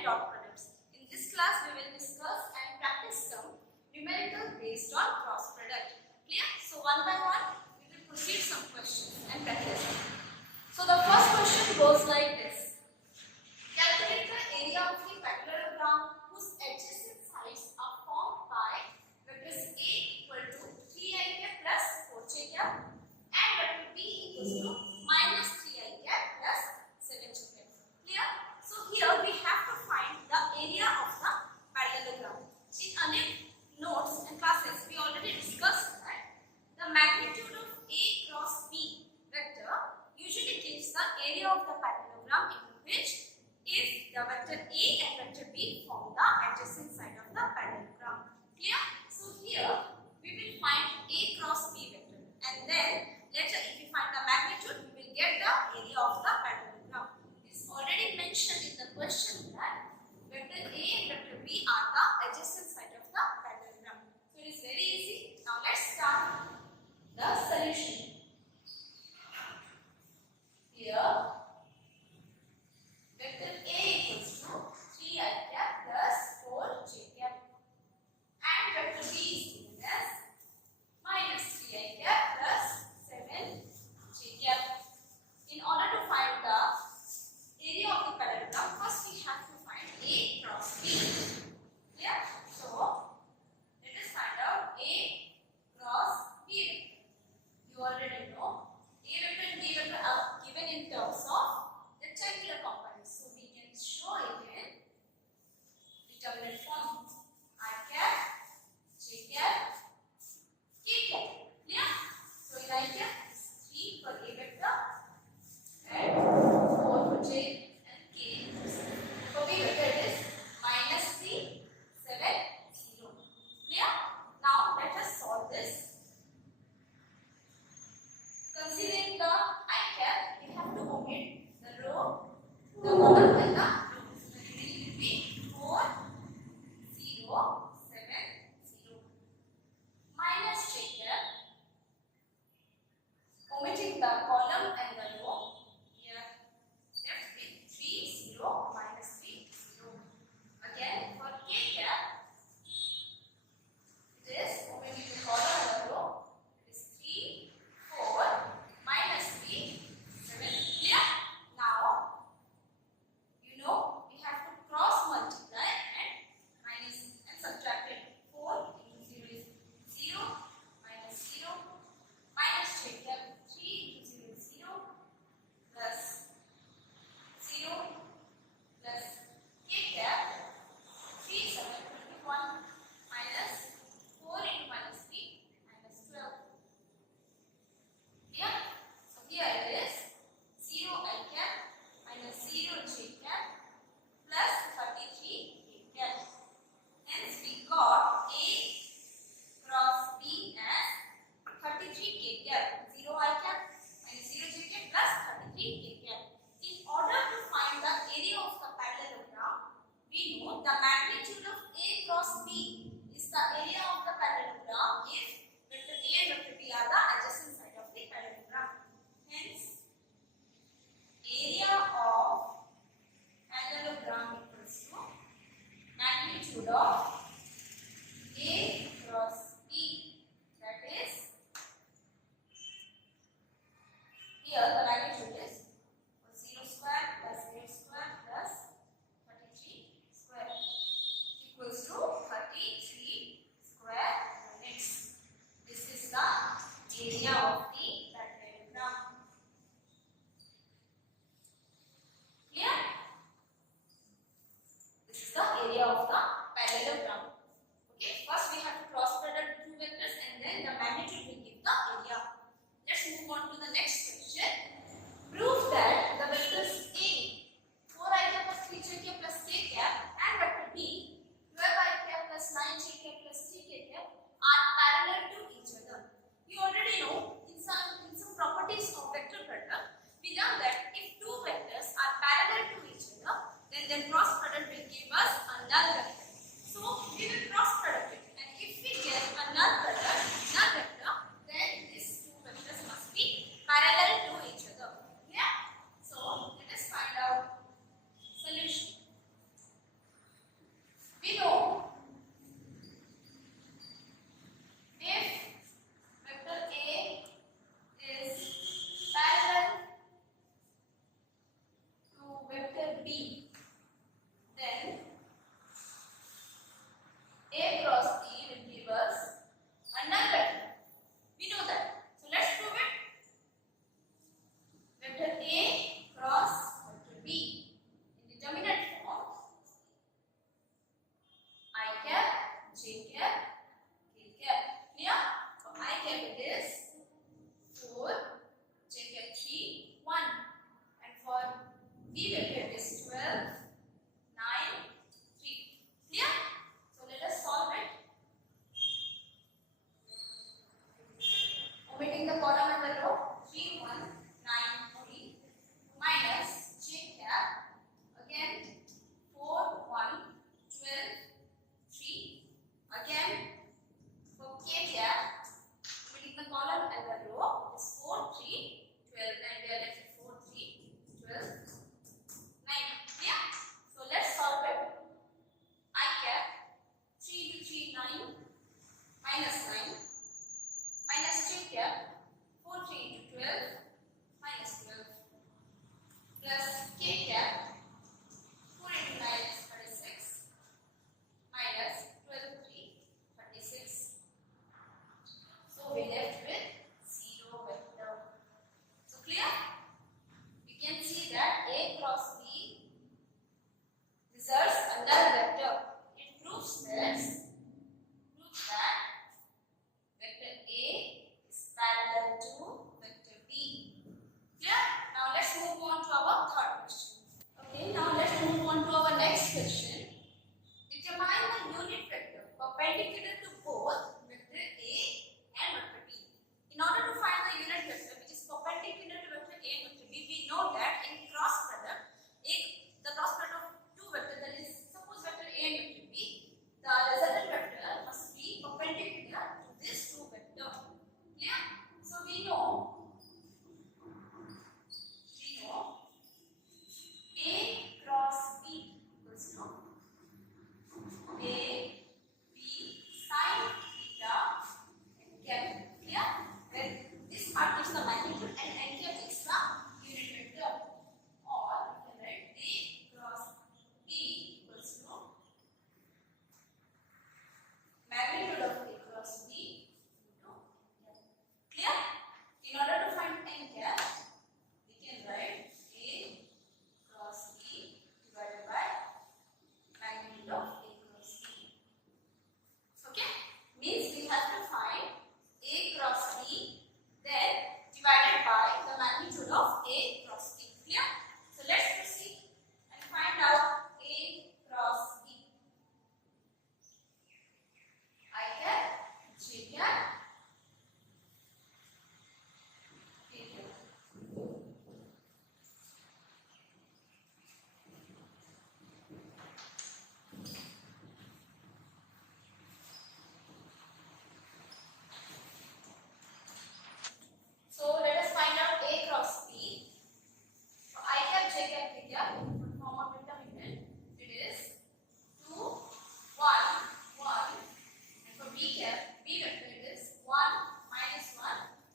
and dot products. In this class, we will discuss and practice some numerical based on cross product. Clear? So one by one, we will proceed some questions and practice. So the first question goes like this. Calculate the area of the parallelogram whose adjacent sides are formed by vectors A equal to 3i cap plus 4j cap and vector B equals to minus 3i cap plus 7j cap. Clear? So here we have to find the area of the parallelogram. In other notes and classes, we already discussed that the magnitude of A cross B vector usually gives the area of the parallelogram in which if the vector A and vector B form the adjacent side of the parallelogram. Clear? So here we will find A cross B vector, and then later if we find the magnitude, we will get the area of the parallelogram. It is already mentioned in the question that vector A and vector B are the adjacent side of the parallelogram. So it is very easy. Now let's start the solution. Here vector A equals to 3i cap plus 4j cap and vector B is given as minus 3i cap plus 7j cap. In order to find the area of the parallelogram, first we have to find A cross B. Clear? So let us find out A cross B vector. You already know A vector and B vector are given in terms of rectangular components. So we can show it in determinant form. I cap, J cap, K cap. Clear? So in I cap is 3 for A vector and 4 for J and K. For B vector it is minus 3, 7, 0. Clear? Now let us solve this. Considering the I cap, we have to omit the row, the column and the row. So the remaining will be 4, 0, 7, 0. Minus J cap, omitting the column and the row. Here left with 3, 0, minus 3, 0. Again for K cap, it is omitting the column and the row. It is 3, 4, minus 3, 7. Clear? Now, you know we have to cross multiply and minus and subtract it. 4 into 0 is 0, minus 0, minus J cap 3 into 0 is 0, plus 0, plus K cap 3, 7, 21, minus 4 into minus 3, minus 12. Clear? So here it is 0 I cap minus 0 J cap plus 33 K cap. Hence we got A cross B as 33 K cap. 0 I cap minus 0 J cap plus 33 K cap. In order to find the area of the parallelogram, we know the magnitude of A cross B is the area of the parallelogram if vector A and vector B are the adjacent side of the parallelogram. Hence, area of parallelogram equals to magnitude of A cross B. That is, here the magnitude is 0 square plus 0 square plus 33 square equals to 33 square units. This is the area of the parallelogram. Clear? This is the area of the parallelogram. J cap, K cap. Clear? For I cap it is 4, J cap 3, 1. And for V vector it is 12, 9, 3. Clear? So let us solve it. Omitting the column and the row, 3, 1, 9, 3 minus J cap, again 4, 1, 12, 3. Again for K cap, omitting the column and the row is 4, 3, 12, and we are left with 4, 3, 12, 9. Yeah? So let's solve it. I cap 3 into 3, 9, minus 9, minus J cap 4, 3 into 12, minus 12, plus K cap 4 into 9 is 36, minus 12, 3, 36. So we left with 0 vector. So clear? We can see that A cross B results under vector. It proves that vector A is parallel to vector B. Clear? Now let's move on to our third question. Okay, now let's move on to our next question. Determine the unit vector perpendicular to both vector A and vector B. In order to find the unit vector which is perpendicular to vector A and vector B, we know that in cross product, the cross product of two vectors, that is, suppose vector A and vector B, the resultant vector must be perpendicular to these two vectors. Clear? So we know A cross B equals to A, B, sin theta and cap. Clear? Where this part is the magnitude and n cap is the unit vector. Or we can write A cross B equals to magnitude of A cross B into cap. Clear? In order to find n cap, we can write A cross B divided by magnitude of A cross B. Okay? Means we have to find A cross B, then divided by the magnitude of A cross B. Clear? So let's proceed and find out A cross B. I cap, J cap, K cap. So let us find out A cross B. So I cap, J cap, K cap, in form of determinant, it is 2, 1, 1, and for B cap, B vector it is 1, minus 1,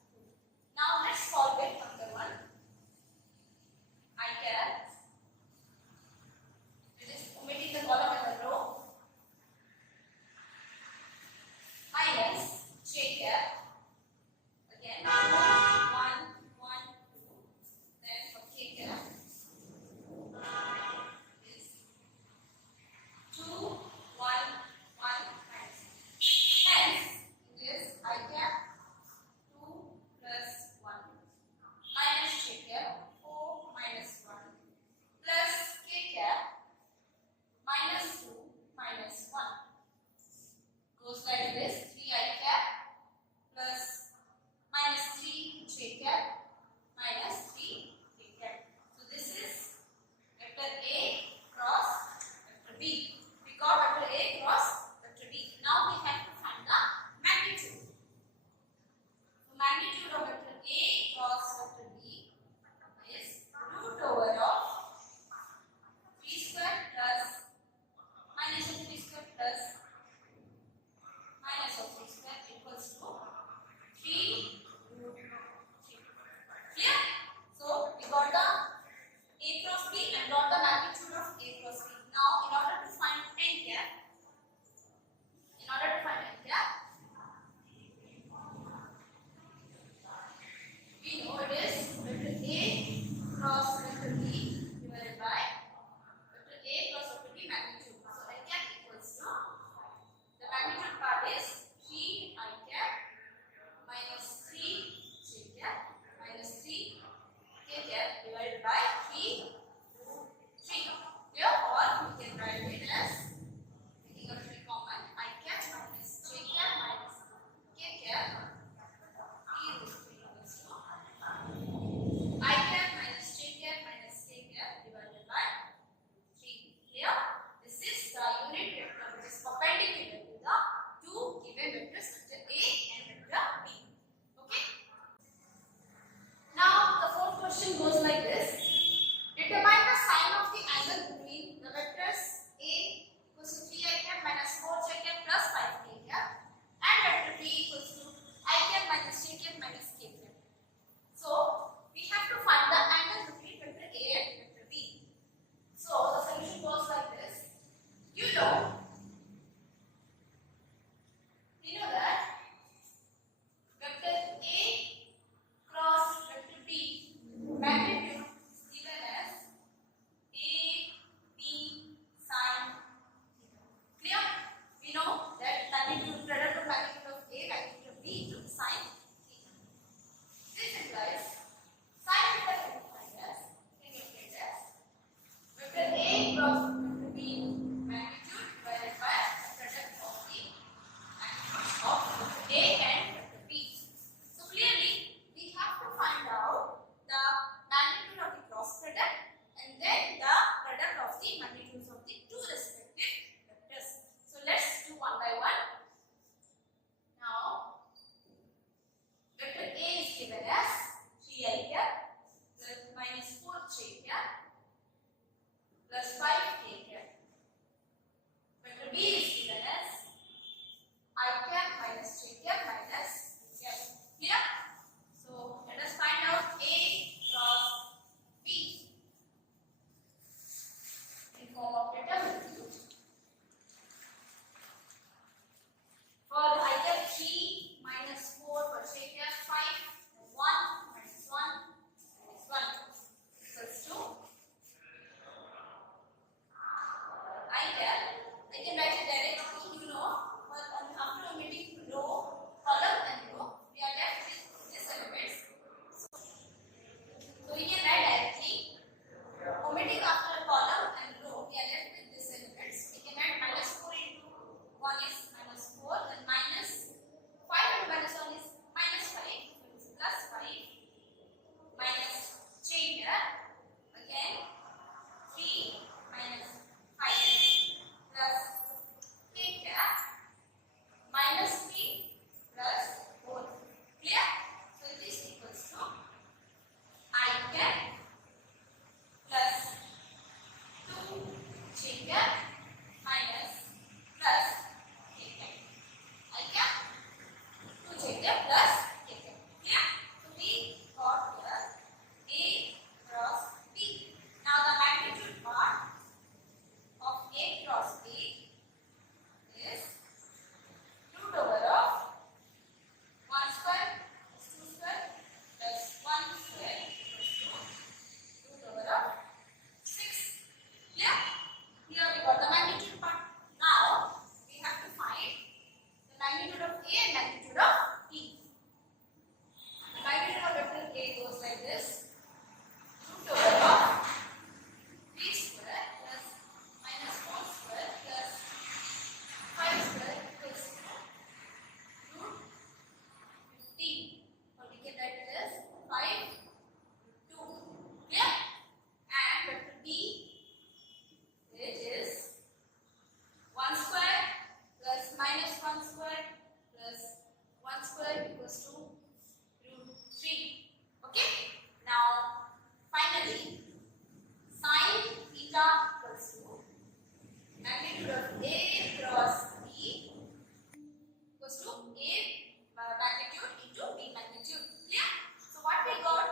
2. Now let's solve it from the one. I cap, it is omitting the column and the row, minus J cap. Again, 1, 1, 2. Then for K cap is 2, 1, 1, minus. Hence, it is I cap 2 plus 1 minus J cap 4 minus 1 plus K cap minus 2 minus 1. Goes like this: 3I cap plus minus 3 J cap minus 3 K cap. So this is vector A cross vector B. We got vector A cross vector B. Now we have to find the magnitude. The magnitude of vector A cross vector B is root over of 3 square plus minus 3 square plus I can write it directly, you know, but after omitting row, column and row, we are left with these elements. So we can write directly, omitting after a column and row, we are left with these elements. We can write -4 into 1 is -4, then -5 into -1 is -5, so it's +5, minus chain here, again 3 minus 5 plus k cap minus 3 plus 4. Clear? So this equals to I cap plus 2 j cap minus plus k cap. I cap 2 j cap plus k cap. Clear? So we got here A cross B. Now the magnitude part of A cross B is root over of 1 square is 2 square plus 1 square equals to root over of 6. Clear? Here we got the magnitude part. Now we have to find the magnitude of A and magnitude of B. The magnitude of vector A goes like this. Root over of 3 square plus -4 square plus 5 square equals to root 15. Or we can write it as 5 root 2. Clear? And vector B, it is 1 square plus -1 square plus 1 square equals to root 3. Okay? Now, finally, sin theta equals to magnitude of A cross B equals to A magnitude into B magnitude. Clear? So what we got?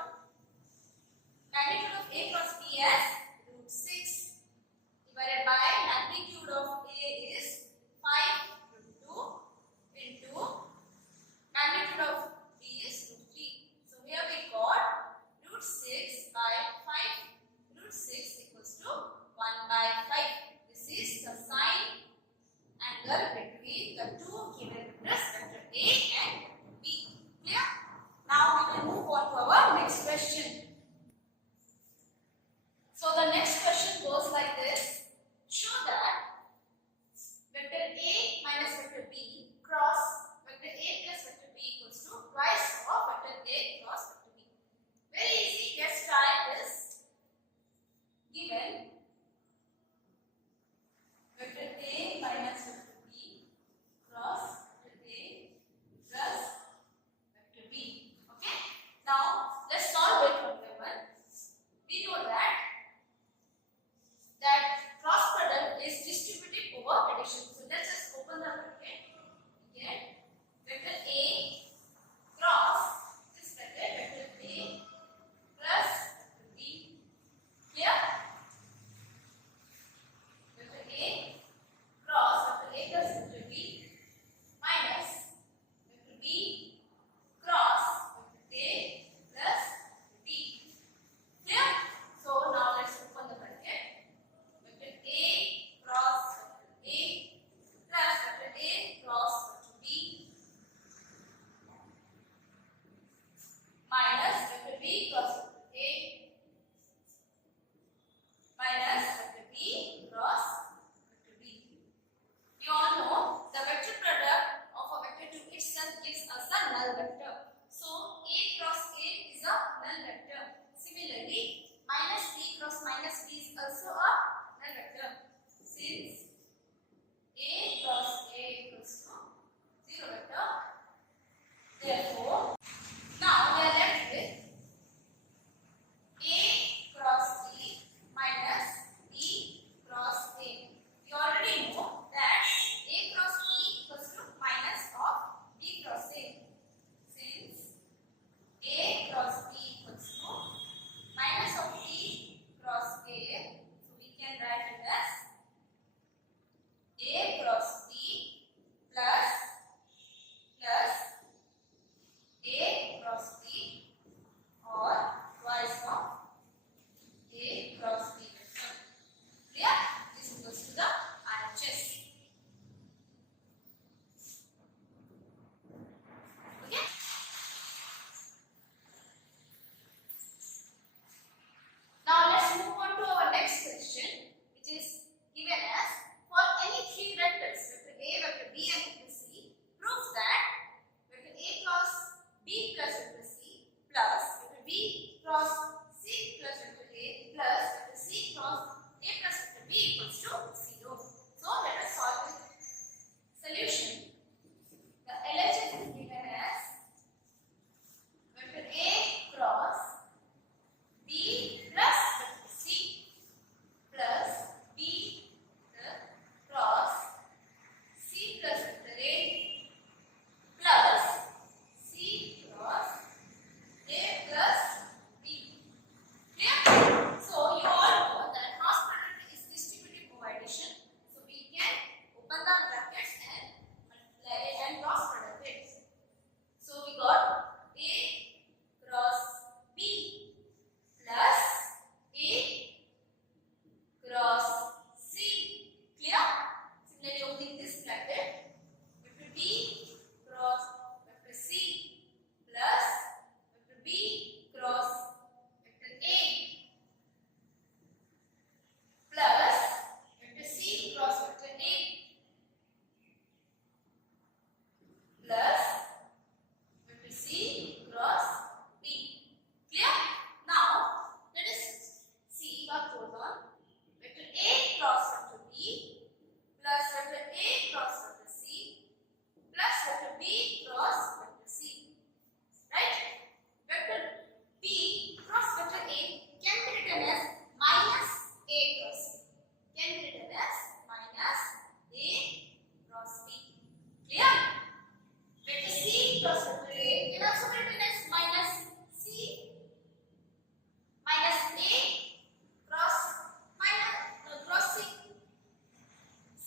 Magnitude of A cross B as root 6 divided by magnitude of A is 5 root 2 into magnitude of B is root 3. So here we got root 6 by 5. Root 6 equals to 1 by 5. This is the sine angle between the two given vectors, vector A and B. Clear? Now we will move on to our next question. So the next question goes like this. Show that vector A minus vector B cross vector A plus vector B equals to twice of vector A cross vector B. Very easy. Let's try this. Given vector A minus vector B cross vector A plus vector B. Okay? Now let's solve it one by one. We know that cross product is distributed over addition. So let's just open the bracket. Get vector A cross this bracket, vector A plus vector B. Clear? Vector A cross vector A plus vector B minus vector B cross vector A plus B. Clear? So now let's open the bracket. Vector A cross vector A plus vector A cross vector B minus vector B cross vector A minus vector B cross vector B. We all know the vector product of a vector to itself gives us a null vector. So A cross A is a null vector. Similarly, minus B cross minus B is also a null vector. Since A cross A equals to 0 vector, therefore, now we are left with A cross B minus B cross A. We already know that A cross B equals to minus of B cross A. Since A cross B equals to minus of B cross A, so we can write it as A cross B plus A cross B or twice of A cross B vector. Clear? This equals to the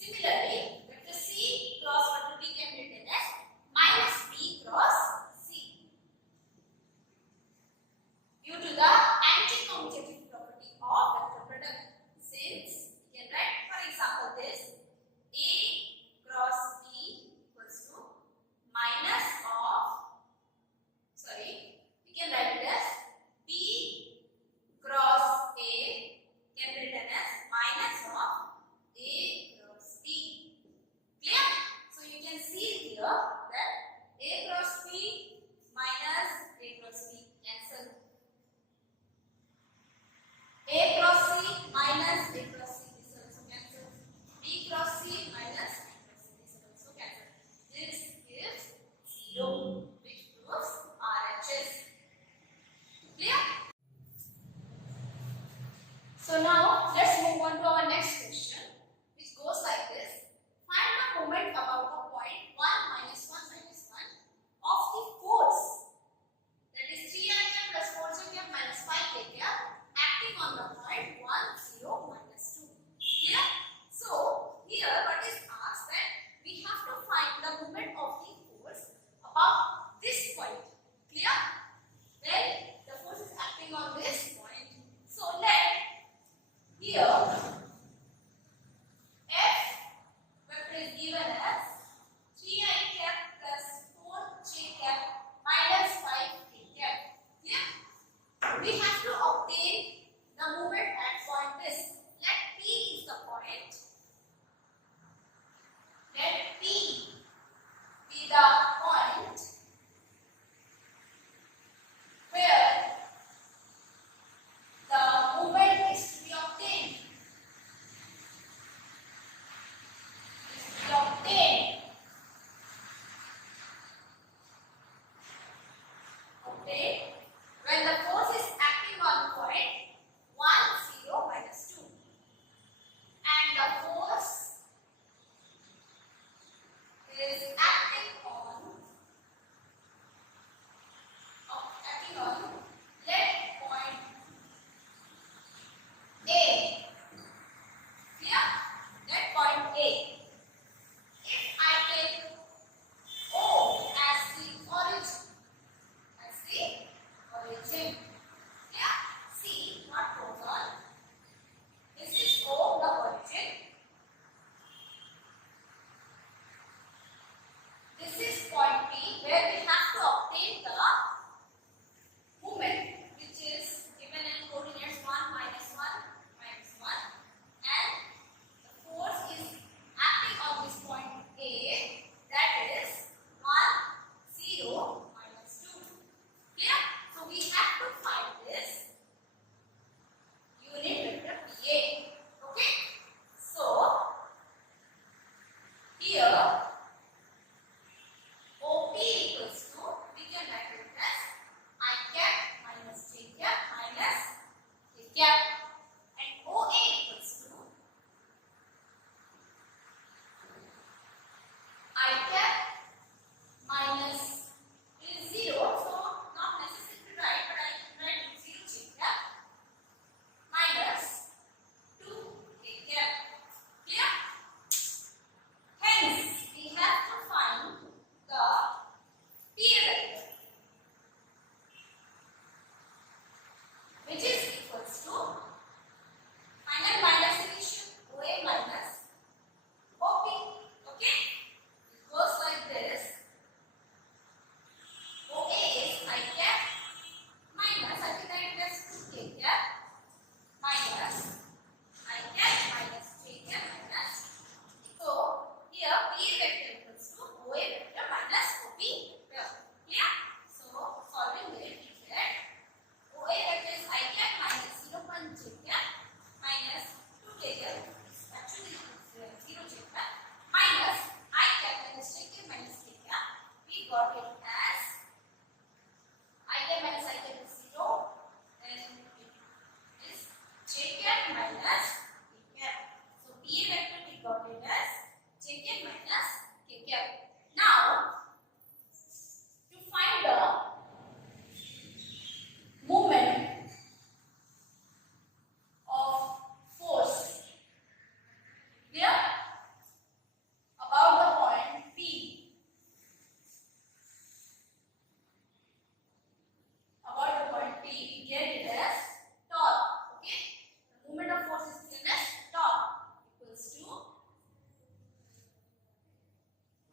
Similarly, vector C cross vector B can be written as minus B cross C. Due to the anti-commutative property of vector product, since we can write, for example, this A cross B equals to minus of, we can write it as B cross A can be written as minus of A cross B. Clear? So you can see here that A cross B minus A cross B cancel. A cross C minus A cross C is also cancelled. B cross C minus B cross C is also cancelled. This gives 0, which proves RHS. Clear? So now let's move on to our next question, which goes like this. Find the moment about the point 1 minus 1 minus 1 of the force, that is 3i cap plus 4j cap minus 5k cap, acting on the point 1, 0, minus 2. Clear? So here what is asked that we have to find the moment of the force about this point. Clear? When the force is acting on this point. So let here F vector is given as 3i cap plus 4j cap minus 5k cap. Clear? We have to obtain the moment at point this. Let P is the point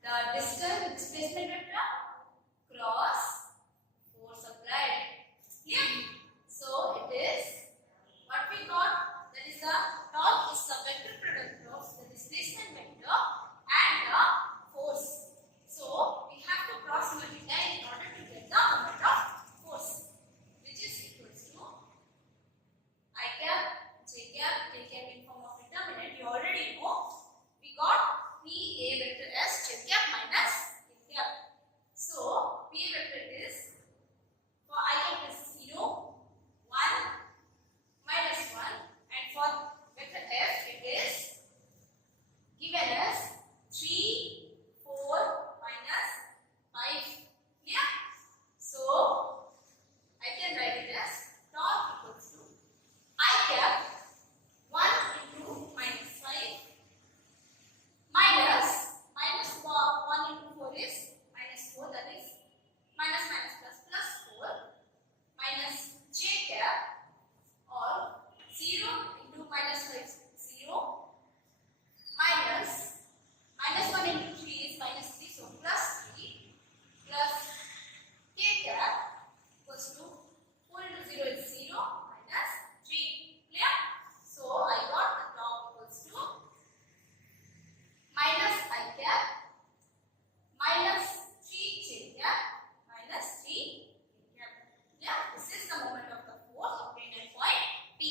the distance displacement vector cross force applied. Clear? So it is what we got, that is the torque is the vector product of the displacement vector and the force. So we have to cross multiply in order to get the moment of force, which is equals to I cap, J cap, K cap in form of determinant. You already know. We got P A vector as J cap minus K cap. So P vector is, for I cap is 0, 1, minus 1, and for vector F it is given as 3, 4, minus 5. Clear? So I can write it as torque equals to I cap 1 into minus 5 minus 1 into 4 is minus 4, that is minus minus plus plus 4 minus J cap, or 0 into minus 5 is 0 minus 1 into 3 is minus 3, so plus 3 plus K cap equals to 4 into 0 is 0 minus 3. Clear? So I got the torque equals to minus I cap minus 3 J cap minus 3 K cap. Yeah, this is the moment of the force obtained at point P.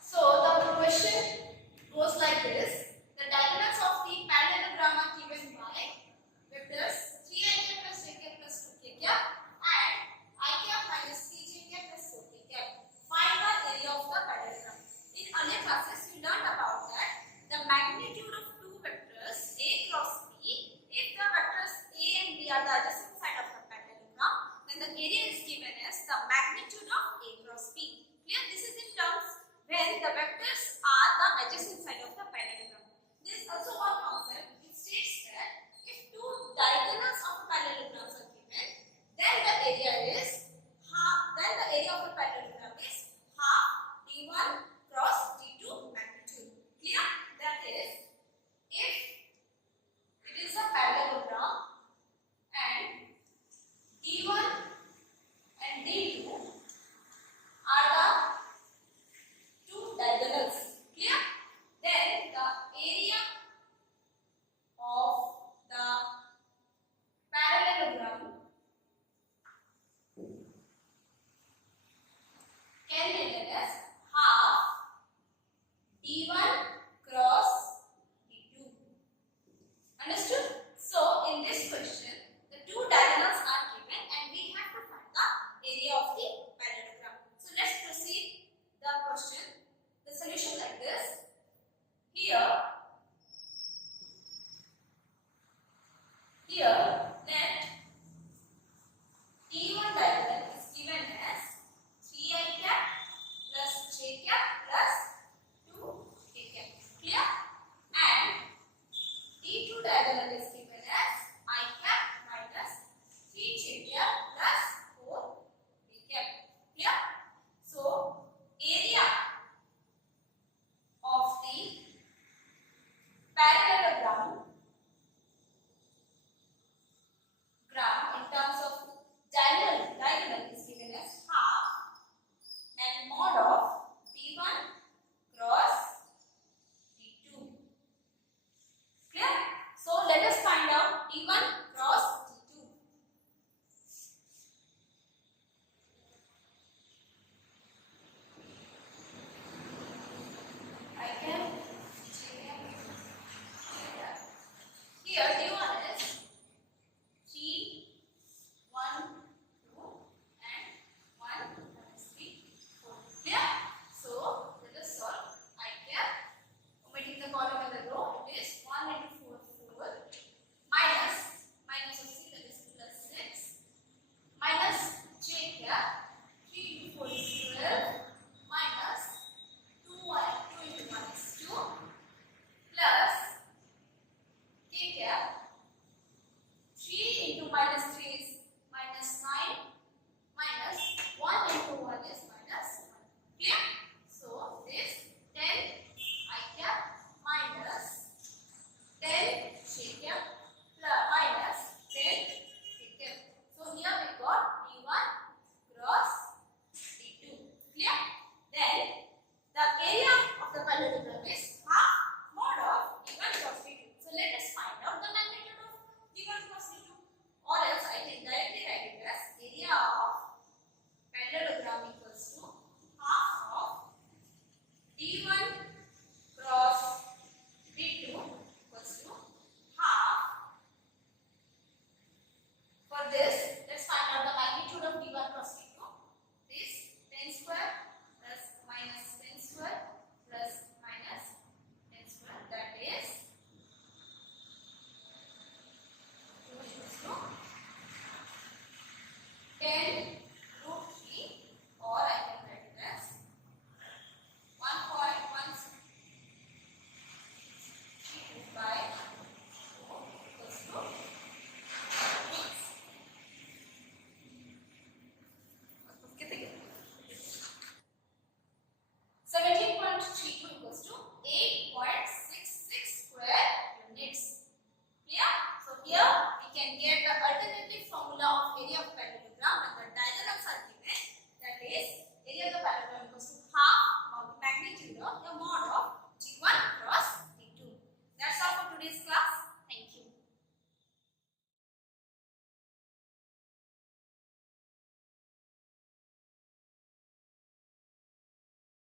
So the question goes like this: the diagonals of the parallelogram are given by vectors 3I cap plus J cap plus 2K cap and I cap minus 3J cap plus 4K cap. Find the area of the parallelogram. In earlier classes, we learned about that the magnitude of two vectors A cross B, if the vectors A and B are the adjacent side of the parallelogram, then the area is given as the magnitude of A cross B. Clear? This is in terms when the vectors are the adjacent side of the parallelogram. There is also one concept which states that if two diagonals of a parallelogram are given, then the area is